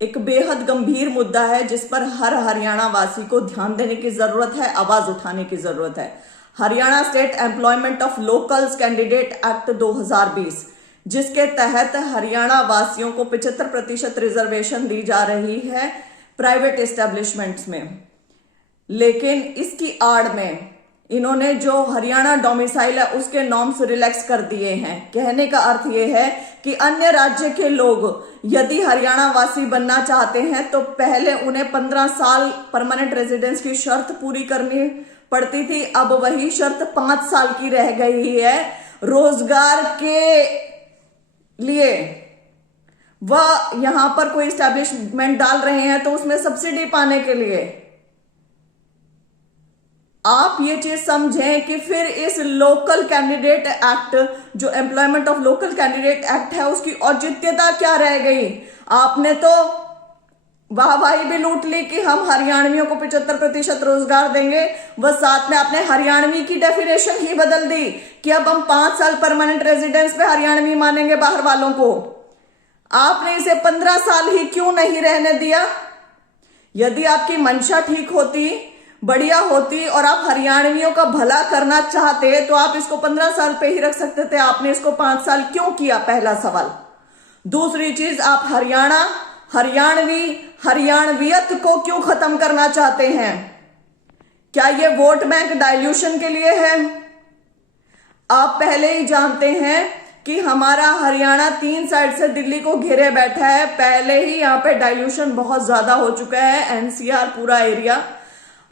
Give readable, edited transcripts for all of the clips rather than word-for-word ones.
एक बेहद गंभीर मुद्दा है जिस पर हर हरियाणा वासी को ध्यान देने की जरूरत है, आवाज उठाने की जरूरत है। Haryana state employment of locals candidate act 2020, जिसके तहत हरियाणा वासियों को 75% रिजर्वेशन दी जा रही है प्राइवेट एस्टेब्लिशमेंट्स में। लेकिन इसकी आड़ में इन्होंने जो हरियाणा डोमिसाइल है उसके नॉर्म्स रिलैक्स कर दिए हैं। कहने का अर्थ यह है कि अन्य राज्य के लोग यदि हरियाणा वासी बनना चाहते हैं तो पहले उन्हें 15 साल परमानेंट रेजिडेंस की शर्त पूरी करनी पड़ती थी। अब वही शर्त 5 साल की रह गई है। रोजगार के लिए वह यहां पर कोई एस्टैब्लिशमेंट डाल रहे हैं तो उसमें सब्सिडी पाने के लिए। आप ये चीज समझें कि फिर इस लोकल कैंडिडेट एक्ट, जो employment of local candidate act है, उसकी औचित्यता क्या रह गई। आपने तो वाहवाही भी लूट ली कि हम हरियाणवियों को 75% रोजगार देंगे, वह साथ में आपने हरियाणवी की डेफिनेशन ही बदल दी कि अब हम 5 साल परमानेंट रेजिडेंस पे हरियाणवी मानेंगे बाहर वालों को। आपने इसे 15 साल ही क्यों नहीं रहने दिया। यदि आपकी मंशा ठीक होती, बढ़िया होती और आप हरियाणवियों का भला करना चाहते तो आप इसको 15 साल पे ही रख सकते थे। आपने इसको 5 साल क्यों किया, पहला सवाल। दूसरी चीज, आप हरियाणा, हरियाणवी, हरियाणवियत को क्यों खत्म करना चाहते हैं। क्या ये वोट बैंक डाइल्यूशन के लिए है। आप पहले ही जानते हैं कि हमारा हरियाणा 3 साइड से दिल्ली को घेरे बैठा है। पहले ही यहां पे डाइल्यूशन बहुत ज्यादा हो चुका है, एनसीआर पूरा एरिया।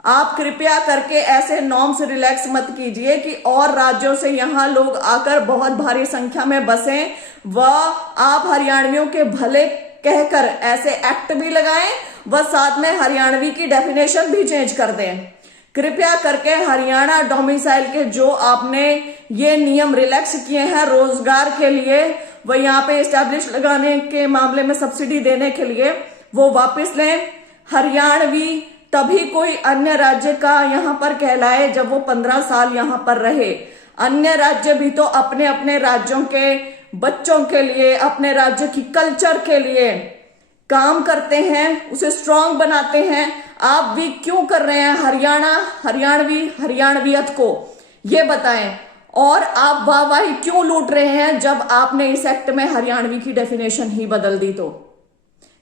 आप कृपया करके ऐसे नॉर्म्स रिलैक्स मत कीजिए कि और राज्यों से यहां लोग आकर बहुत भारी संख्या में बसें व आप हरियाणवियों के भले कहकर ऐसे एक्ट भी लगाएं व साथ में हरियाणवी की डेफिनेशन भी चेंज कर दें। कृपया करके हरियाणा डोमिसाइल के जो आपने ये नियम रिलैक्स किए हैं रोजगार के लिए व यहाँ पे एस्टैब्लिश लगाने के मामले में सब्सिडी देने के लिए, वो वापस लें। हरियाणवी तभी कोई अन्य राज्य का यहां पर कहलाए जब वो 15 साल यहां पर रहे। अन्य राज्य भी तो अपने अपने राज्यों के बच्चों के लिए, अपने राज्य की कल्चर के लिए काम करते हैं, उसे स्ट्रांग बनाते हैं। आप भी क्यों कर रहे हैं हरियाणा, हरियाणवी, हरियाणवियत को, ये बताएं। और आप वाहवाही क्यों लूट रहे हैं जब आपने इस एक्ट में हरियाणवी की डेफिनेशन ही बदल दी। तो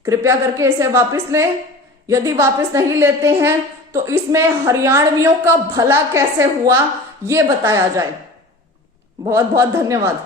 कृपया करके इसे वापस लें। यदि वापस नहीं लेते हैं तो इसमें हरियाणवियों का भला कैसे हुआ ये बताया जाए। बहुत बहुत धन्यवाद।